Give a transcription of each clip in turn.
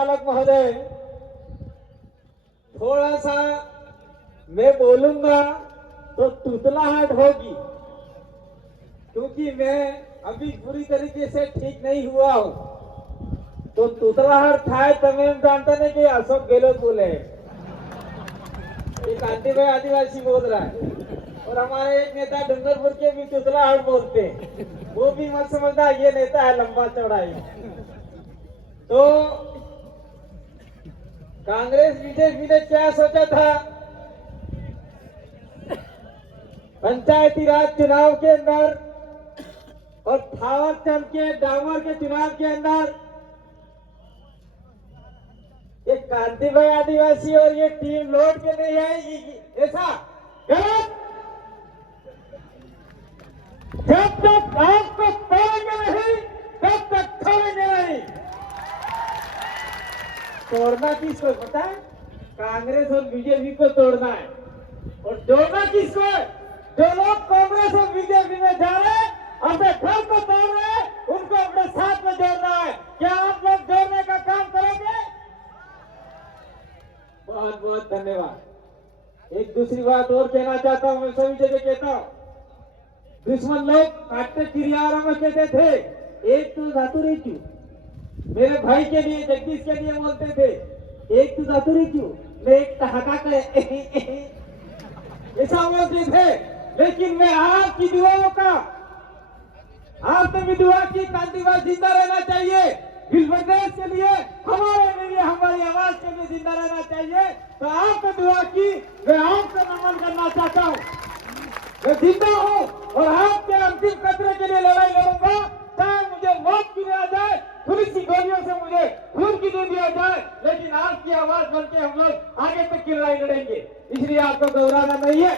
संचालक महोदय, थोड़ा सा मैं बोलूंगा तो तुतलाहट होगी, क्योंकि मैं अभी पूरी तरीके से ठीक नहीं हुआ हूँ। तो तुतलाहट था तो मैं जानता नहीं कि अशोक गहलोत बोले, एक कांतिभाई आदिवासी बोल रहा है, और हमारे एक नेता डूंगरपुर के भी तुतलाहट बोलते हैं। वो भी मत समझना ये नेता है लंबा चौड़ाई। तो कांग्रेस बीजेपी ने क्या सोचा था, पंचायती राज चुनाव के अंदर और थावर चंद के डामर के चुनाव के अंदर ये कांतिभाई आदिवासी और ये टीम लौट के नहीं आएगी, ऐसा गलत। जब तक आपको तोड़ेंगे नहीं तब तक छोड़ेंगे नहीं। तोड़ना किसको पता है? कांग्रेस और बीजेपी को तोड़ना है, और जोड़ना किसको है? जो लोग कांग्रेस और बीजेपी में जा रहे हैं, अपने घर को तोड़ रहे हैं, उनको अपने साथ में जोड़ना है। क्या आप लोग जोड़ने का काम करेंगे? बहुत बहुत धन्यवाद। एक दूसरी बात और कहना चाहता हूं, मैं सभी जगह कहता हूं, दुश्मन लोग काटते चिड़ियारों में कहते थे, एक तू धातुरी क्यों। मेरे भाई के लिए, जगदीश के लिए बोलते थे, एक तू धातुरी क्यों, मैं एक ठहाका का ऐसा बोलते थे। लेकिन मैं आपकी दुआओं का, आपने भी दुआ की कांतिभाई जिंदा रहना चाहिए, इस प्रदेश के लिए, हमारे लिए, हमारी आवाज के लिए जिंदा रहना चाहिए। तो आपने दुआ की, मैं आपको नमन करना चाहता हूँ। मैं जिंदा हूँ और आपके अंतिम कतरे के लिए लड़ाई लड़ूंगा, चाहे मुझे मौत की आ जाए, थोड़ी सी गोलियों से मुझे खून की नींद आ जाए, लेकिन आपकी आवाज बनके हम लोग आगे तक की लड़ाई लड़ेंगे। इसलिए आपको घबराना नहीं है।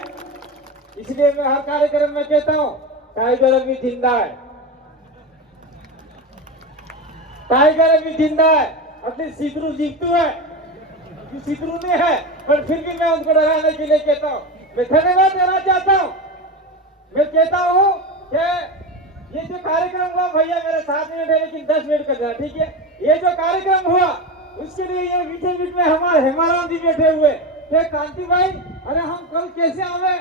इसलिए मैं हर कार्यक्रम में कहता हूँ, टाइगर अभी जिंदा है, टाइगर अभी जिंदा है। अपनी सीतरू जीतू है, सीतरू में है, पर फिर भी मैं उनको डराने के लिए कहता हूँ। मैं धन्यवाद देना चाहता हूँ। मैं कहता हूँ कि ये जो कार्यक्रम हुआ, भैया मेरे 7 मिनट है लेकिन 10 मिनट कर देना, ठीक है? ये जो कार्यक्रम हुआ उसके लिए ये बीच बीच में हमारे हेमाराम जी बैठे हुए थे, कांतिभाई अरे हम कल कैसे आवे,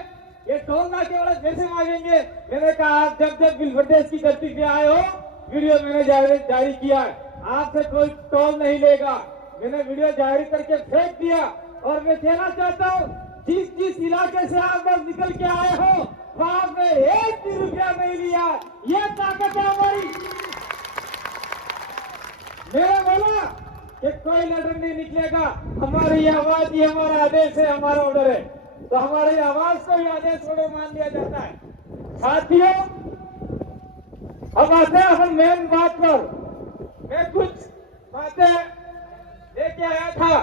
ये टोल नाके वाला कैसे मांगेंगे। मैंने कहा आप जब जब बिल प्रदेश की धरती पे आए हो, वीडियो मैंने जारी किया है, आपसे कोई टोल नहीं लेगा। मैंने वीडियो जारी करके फेंक दिया, और मैं कहना चाहता हूँ, जिस जिस इलाके से आप लोग निकल के आए हो, वहां पे 1 भी रुपया नहीं लिया। ये ताकत है हमारी। मैंने बोला कि कोई लेटर नहीं निकलेगा, हमारी आवाज ही हमारा आदेश है, हमारा ऑर्डर है, तो हमारी आवाज को ही आदेश ऑर्डर मान लिया जाता है। साथियों, अब आते हैं हम मेन बात पर। मैं कुछ बातें लेके आया था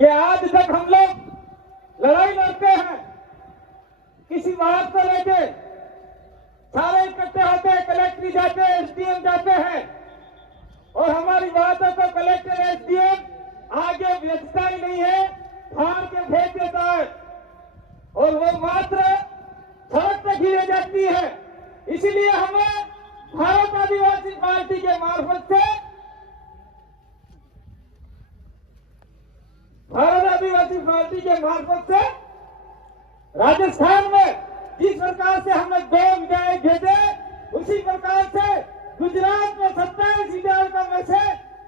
कि आज तक हम लोग लड़ाई लड़ते हैं किसी बात को लेके, सारे इकट्ठे होते हैं, कलेक्टर जाते हैं, एसडीएम जाते हैं, और हमारी बातों को कलेक्टर एसडीएम आगे भेजता ही नहीं है, फाड़ के फेंक देता है, और वो मात्र सड़क तक ही रह जाती है। इसलिए हमें भारत आदिवासी पार्टी के मार्फत से, भारत आदिवासी पार्टी के मार्फत से राजस्थान में जिस प्रकार से हमने 2 विधायक भेजे, उसी प्रकार से गुजरात में 27 विधायकों में से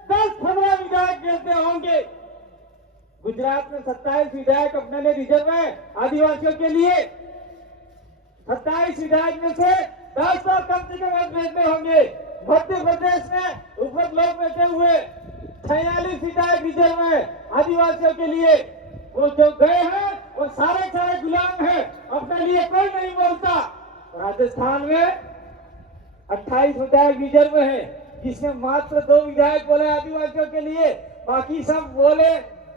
10-15 विधायक भेजते होंगे। गुजरात में 27 विधायक अपने लिए रिजर्व है आदिवासियों के लिए। 27 विधायक में से 10 तो कम से कम भेजते होंगे। मध्य प्रदेश में ऊपर लोग बैठे हुए 46 विधायक रिजर्व है आदिवासियों के लिए। वो जो गए हैं वो सारे गुलाम हैं, अपने लिए कोई नहीं बोलता। राजस्थान में 28 विधायक रिजर्व है, जिसमें मात्र 2 विधायक बोले आदिवासियों के लिए, बाकी सब बोले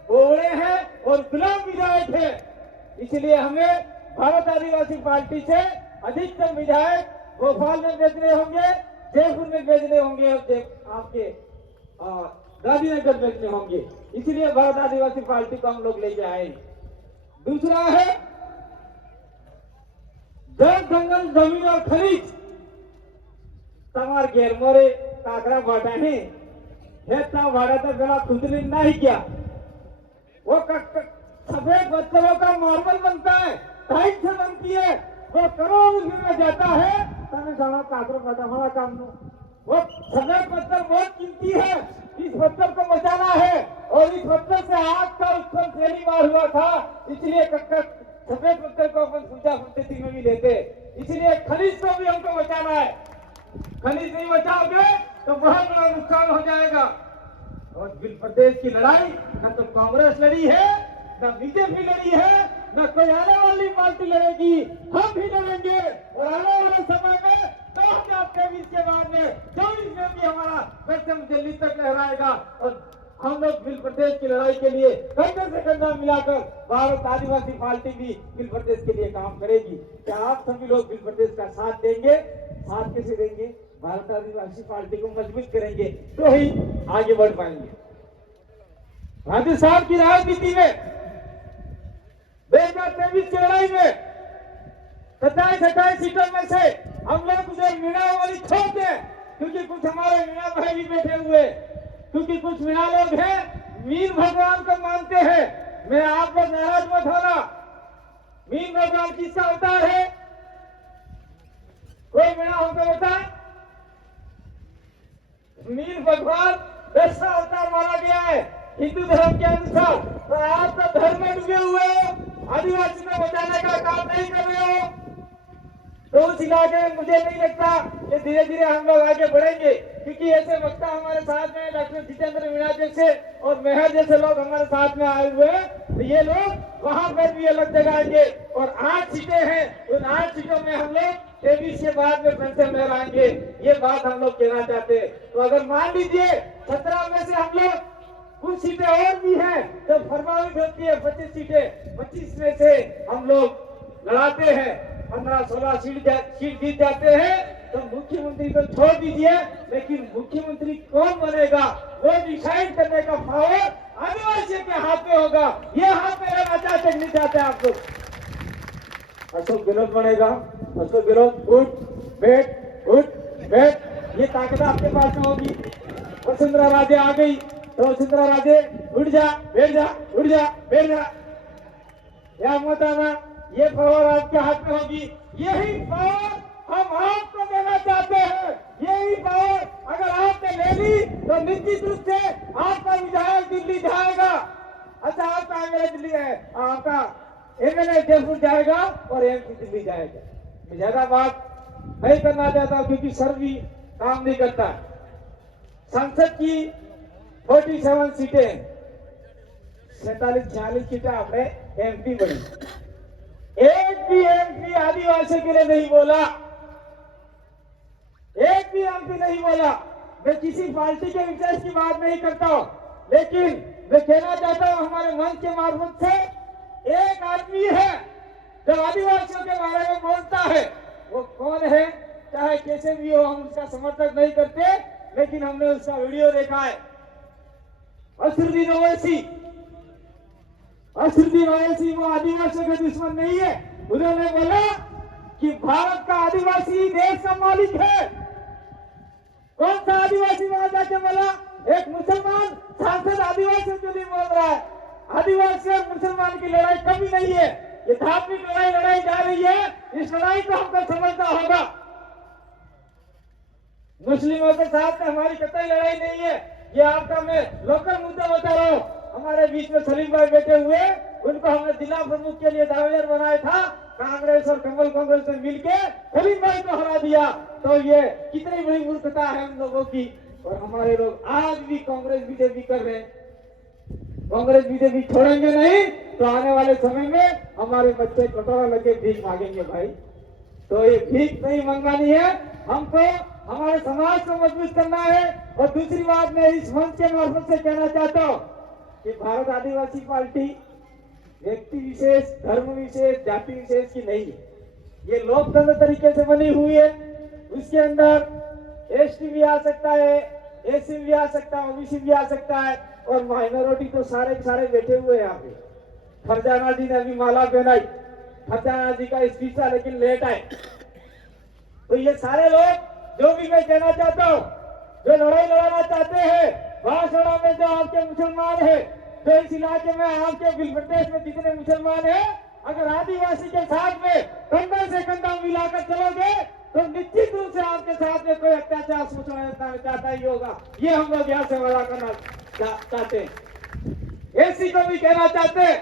बोले हैं और गुलाम विधायक है। इसलिए हमें भारत आदिवासी पार्टी से अधिकतम विधायक भोपाल में भेजने होंगे, जयपुर में भेजने होंगे, आपके गांधीनगर भेजने होंगे। इसलिए भारत आदिवासी पार्टी को हम लोग लेके आएंगे। दूसरा है जल, जंगल, जमीन और खनिज। तमार घेर मोरे काकरा बाटा है, हे था भारत बेला खुदरी नहीं किया वो सफेद पत्थरों का मार्बल बनता है, टाइट से बनती है, वो करोड़ रुपये में जाता है। तने जाना कागरो पता हमारा काम नो वो सफेद पत्थर बहुत कीमती है, इस पत्थर को बचाना है। और इस पत्थर से आग का उत्पन्न पहली बार हुआ था, इसलिए सफेद पत्थर को अपन पूजा पद्धति में भी लेते। इसलिए खनिज को भी हमको बचाना है, खनिज नहीं बचाओगे तो बहुत बड़ा नुकसान हो जाएगा। और बिल प्रदेश की लड़ाई न तो कांग्रेस लड़ी है, न बीजेपी लड़ी है, न कोई आने वाली पार्टी लड़ेगी, हम भी लड़ेंगे। और आने वाले समय में 2023 के बाद में 24 में भी हमारा परचम दिल्ली तक लहराएगा। और हम लोग बिल प्रदेश की लड़ाई के लिए कंधे से कंधा मिलाकर भारत आदिवासी पार्टी भी बिल प्रदेश के लिए काम करेगी। क्या आप सभी लोग बिल प्रदेश का साथ देंगे? साथ कैसे देंगे? भारत आदिवासी पार्टी को मजबूत करेंगे तो ही आगे बढ़ पाएंगे। राजस्थान की राजनीति में 2023 की लड़ाई में 27 सीटों में से हम लोग उधर मीणा वाली छोड़ दें, क्योंकि कुछ हमारे मीणा भाई भी बैठे हुए, क्योंकि कुछ मीणा लोग हैं मीन भगवान को मानते हैं। मैं आप लोग नाराज मत होना। मीन भगवान किसका अवतार है? कोई मीणा होकर बताए। मीन भगवान दशा अवतार माना गया है हिंदू धर्म के अनुसार। तो आप तो धर्म में डूबे हुए हो, आदिवासी को बचाने का काम नहीं कर रहे हो। तो उस इलाके में मुझे नहीं लगता कि धीरे धीरे हम लोग आगे बढ़ेंगे, क्योंकि ऐसे वक्ता हमारे साथ में डॉक्टर जितेंद्र मीणा जैसे और मेहर जैसे लोग हमारे साथ में आए हुए हैं। तो ये लोग वहां पर भी अलग जगाएंगे। और 8 सीटें हैं, उन 8 सीटों में हम लोग 23 के बाद में फिर से लहराएंगे, ये बात हम लोग कहना चाहते हैं। तो अगर मान लीजिए 17 में से हम लोग कुछ सीटें और भी हैं तो फरमाइश होती है 25 सीटें, 25 में से हम लोग लड़ाते हैं, 15-16 सीट जीत जाते हैं। तो मुख्यमंत्री को छोड़ दीजिए, लेकिन मुख्यमंत्री कौन बनेगा वो डिसाइड करने का पावर आदिवासियों के हाथ में होगा। ये हाथ में रहना चाहते नहीं चाहते आप लोग? अशोक गहलोत बनेगा, अशोक गहलोत उठ बैठ, ये ताकत आपके पास में होगी। वसुंधरा राजे आ गई तो वसुंधरा राजे उठ जा बैठ जा, या मत आना, ये पावर आपके हाथ में होगी। यही पावर हम आपको देना चाहते हैं। यही पावर अगर आपने ले ली तो निश्चित रूप से आपका विधायक दिल्ली जाएगा। अच्छा, आपका एमएलए दिल्ली है, आपका एमएलए जयपुर जाएगा और एमपी दिल्ली जाएगा। मैं ज्यादा बात नहीं करना चाहता क्योंकि सर भी काम नहीं करता। संसद की 47 सीटें, 47-46 सीटें अपने एमपी बनी। एक भी एमपी आदिवासी के लिए नहीं बोला, एक भी एमपी नहीं बोला। मैं किसी पार्टी के विशेष की बात नहीं करता हूं, लेकिन मैं कहना चाहता हूं हमारे मंच के मार्फत से, एक आदमी है जो आदिवासियों के बारे में बोलता है। वो कौन है? चाहे कैसे भी हो, हम उसका समर्थन नहीं करते, लेकिन हमने उसका वीडियो देखा है। असरुद्दीन ओवैसी वो आदिवासियों के दुश्मन नहीं है। उन्होंने बोला कि भारत का आदिवासी देश का मालिक है। कौन सा आदिवासी वहां जाके बोला? एक मुसलमान सांसद आदिवासियों के लिए बोल रहा है। आदिवासी और मुसलमान की लड़ाई कभी नहीं है, ये धार्मिक लड़ाई जा रही है। इस लड़ाई को हमको समझना होगा। मुस्लिमों के साथ हमारी कतई लड़ाई नहीं है। ये आपका मैं लोकल मुद्दा बता रहा हूँ। हमारे बीच में सलीम भाई बैठे हुए, उनको हमने जिला प्रमुख के लिए दावेदार बनाया था। कांग्रेस और कमल कांग्रेस ने मिलकर सलीम भाई को हरा दिया। तो ये कितनी बड़ी मूर्खता है हम लोगों की। और हमारे लोग आज भी कांग्रेस बीजेपी कर रहे हैं। कांग्रेस बीजेपी छोड़ेंगे नहीं तो आने वाले समय में हमारे बच्चे कटोरा लगे भीख मांगेंगे भाई। तो ये भीख नहीं मंगवानी है, हमको हमारे समाज को मजबूत करना है। और दूसरी बात मैं इस मंच के मार्फत से कहना चाहता हूँ कि भारत आदिवासी पार्टी व्यक्ति विशेष, धर्म विशेष, जाति विशेष की नहीं है। ये लोकतंत्र तरीके से बनी हुई है। उसके अंदर एसटी भी आ सकता है, एससी भी आ सकता है, ओबीसी भी आ सकता है, और माइनॉरिटी तो सारे सारे बैठे हुए हैं यहाँ पे। फरजाना जी ने अभी माला पहनाई, फरजाना जी का स्पीच था लेकिन लेट आए। तो ये सारे लोग, जो भी मैं कहना चाहता हूँ, जो लड़ाई लड़ाना चाहते हैं बांसवाड़ा में जो आपके मुसलमान है, जो इस इलाके में आपके बिल प्रदेश में जितने मुसलमान है, अगर आदिवासी के साथ में कंधा से कंधा मिलाकर चलोगे तो निश्चित रूप से आपके साथ में कोई अत्याचार सोचना चाहता ही होगा। ये हम लोग यहाँ से वादा करना चाहते हैं। एसी को भी कहना चाहते हैं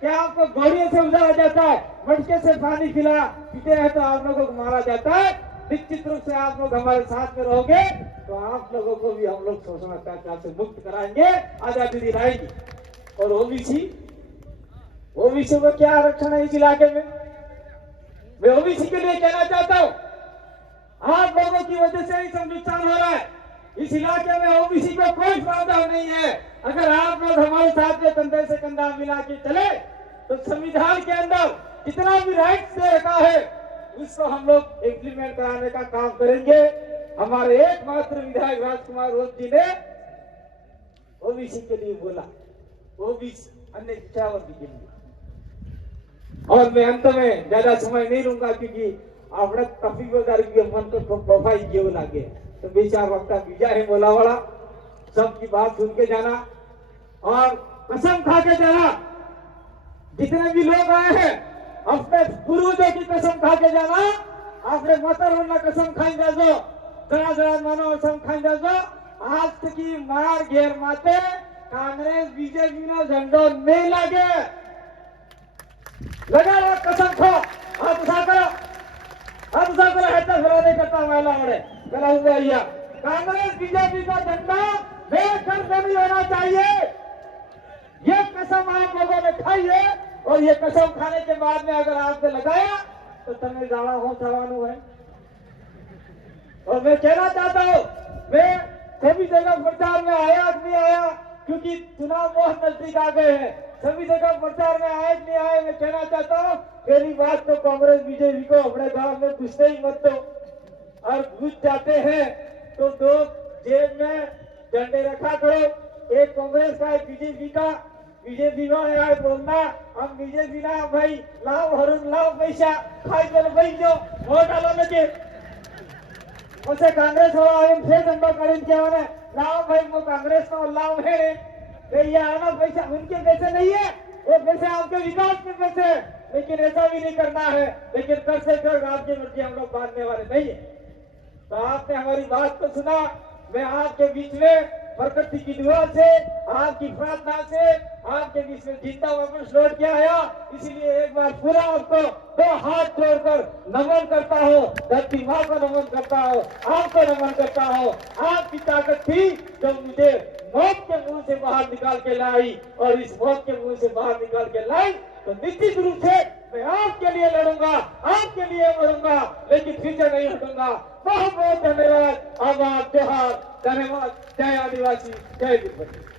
कि आपको घोड़ियों से उजाड़ा जाता है, मटके से पानी पीते हैं तो आप लोगों को मारा जाता है। निश्चित रूप से आप लोग हमारे साथ में रहोगे तो आप लोगों को भी हम लोग शोषण अत्याचार से मुक्त कराएंगे, आजादी दिलाएंगे। और ओबीसी को क्या आरक्षण है इस इलाके में? मैं ओबीसी के लिए कहना चाहता हूँ, आप लोगों की वजह से ही सब नुकसान हो रहा है। इस इलाके में ओबीसी को कोई प्रावधान नहीं है। अगर आप लोग हमारे साथ में कंधे से कंधा मिला के चले तो संविधान के अंदर जितना भी राइट्स दे रखा है उसको हम लोग इम्प्लीमेंट कराने का काम करेंगे। हमारे एकमात्र विधायक राजकुमार रोज जी ने ओबीसी के लिए बोला, ओबीसी अन्य पिछड़ा वर्ग के लिए। और मैं अंत में ज्यादा समय नहीं लूंगा क्योंकि आपने काफी मन को प्रोफाइल जीव लागे तो बेचार वक्त बीजा है बोला वाला, सबकी बात सुन के जाना और कसम खा के जाना। जितने भी लोग आए हैं अपने पूर्वजों की कसम खा के जाना, अपने मतदार कसम खाई जाजो, जरा मानो कसम खाई जाजो। आज की मार घेर माते कांग्रेस बीजेपी नो झंडो नहीं लागे, लगा लो कसम खो। आप करो ऐसा भला नहीं करता महिला बड़े करा हुआ या कांग्रेस बीजेपी का झंडा बेखर्च नहीं होना चाहिए। ये कसम आप लोगों ने खाई है और ये कसम खाने के बाद में अगर आपने लगाया तो तमें जाना हो सवानू है। और मैं कहना चाहता हूँ, मैं सभी जगह प्रचार में आया नहीं आया क्योंकि चुनाव बहुत नजदीक आ गए हैं, सभी जगह प्रचार में आए नहीं आए। मैं कहना चाहता हूँ, पहली बात तो कांग्रेस बीजेपी को अपने गांव में घुसते ही मत दो, और घुस जाते हैं तो दो जेब में झंडे रखा करो, एक कांग्रेस का एक बीजेपी का। बीजेपी में यार बोलना हम बीजेपी ना भाई लाओ हरुण लाओ पैसा खाई चलो भाई जो वोट डालो लगे उसे कांग्रेस वाला आए फिर झंडा करें क्या होने लाओ भाई वो कांग्रेस का लाओ है ये आना पैसा उनके पैसे नहीं है, वो पैसे आपके विकास के पैसे। लेकिन ऐसा भी नहीं करना है, लेकिन कर से कर आपकी मर्जी हम लोग बांधने वाले नहीं है। तो आपने हमारी बात को सुना, मैं आपके बीच में प्रकृति की दुआ से, आपकी प्रार्थना से आपके बीच में जिंदा वापस लौट के आया। इसलिए एक बार पूरा आपको दो हाथ जोड़कर नमन करता हूँ, धरती माँ को नमन करता हूँ, आपको नमन करता हूँ। आपकी ताकत थी जो मुझे मौत के मुंह से बाहर निकाल के लाई, और इस मौत के मुंह से बाहर निकाल के लाई तो निश्चित रूप से मैं आपके लिए लड़ूंगा, आपके लिए मरूंगा, लेकिन पीछे नहीं हटूंगा। बहुत बहुत धन्यवाद। आभार, जोहार, धन्यवाद। जय आदिवासी, जय विपत्ति।